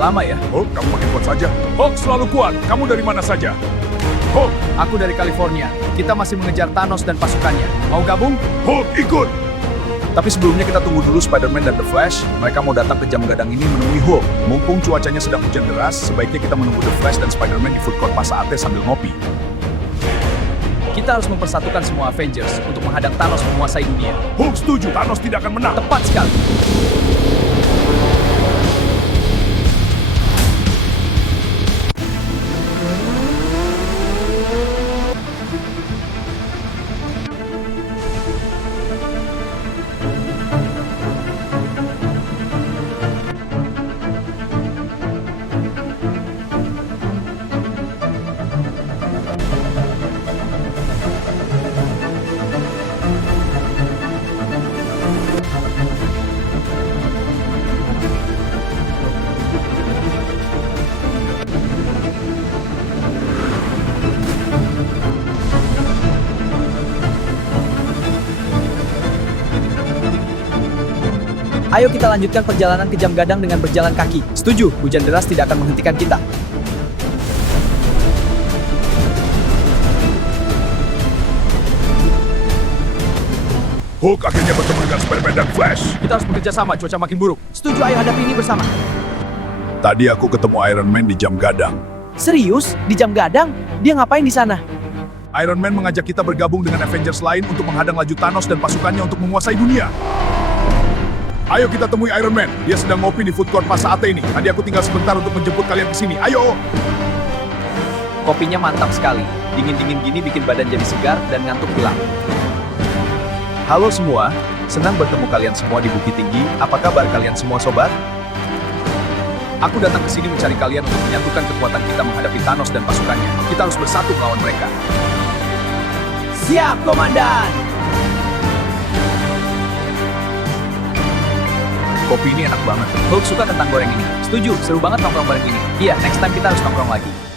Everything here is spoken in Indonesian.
lama ya. Hulk, kamu makin kuat saja. Hulk selalu kuat. Kamu dari mana saja? Hulk, Aku dari California. Kita masih mengejar Thanos dan pasukannya. Mau gabung? Hulk ikut. Tapi sebelumnya kita tunggu dulu Spider-Man dan The Flash. Mereka mau datang ke jam gadang ini menemui Hulk. Mumpung cuacanya sedang hujan deras, sebaiknya kita menunggu The Flash dan Spider-Man di food court Pasa Ate sambil ngopi. Kita harus mempersatukan semua Avengers untuk menghadang Thanos menguasai dunia. Hulk setuju, Thanos tidak akan menang. Tepat sekali. Ayo kita lanjutkan perjalanan ke jam gadang dengan berjalan kaki. Setuju, hujan deras tidak akan menghentikan kita. Hulk akhirnya bertemu dengan Spider-Man dan Flash. Kita harus bekerja sama, cuaca makin buruk. Setuju, ayo hadapi ini bersama. Tadi aku ketemu Iron Man di jam gadang. Serius? Di jam gadang? Dia ngapain di sana? Iron Man mengajak kita bergabung dengan Avengers lain untuk menghadang laju Thanos dan pasukannya untuk menguasai dunia. Ayo kita temui Iron Man. Dia sedang ngopi di food court Pasa Ate ini. Tadi aku tinggal sebentar untuk menjemput kalian ke sini. Ayo! Kopinya mantap sekali. Dingin-dingin gini bikin badan jadi segar dan ngantuk hilang. Halo semua, senang bertemu kalian semua di Bukit Tinggi. Apa kabar kalian semua sobat? Aku datang ke sini mencari kalian untuk menyatukan kekuatan kita menghadapi Thanos dan pasukannya. Kita harus bersatu melawan mereka. Siap, Komandan! Kopi ini enak banget. Hulk suka kentang goreng ini. Setuju, seru banget nongkrong bareng ini. Iya, next time kita harus nongkrong lagi.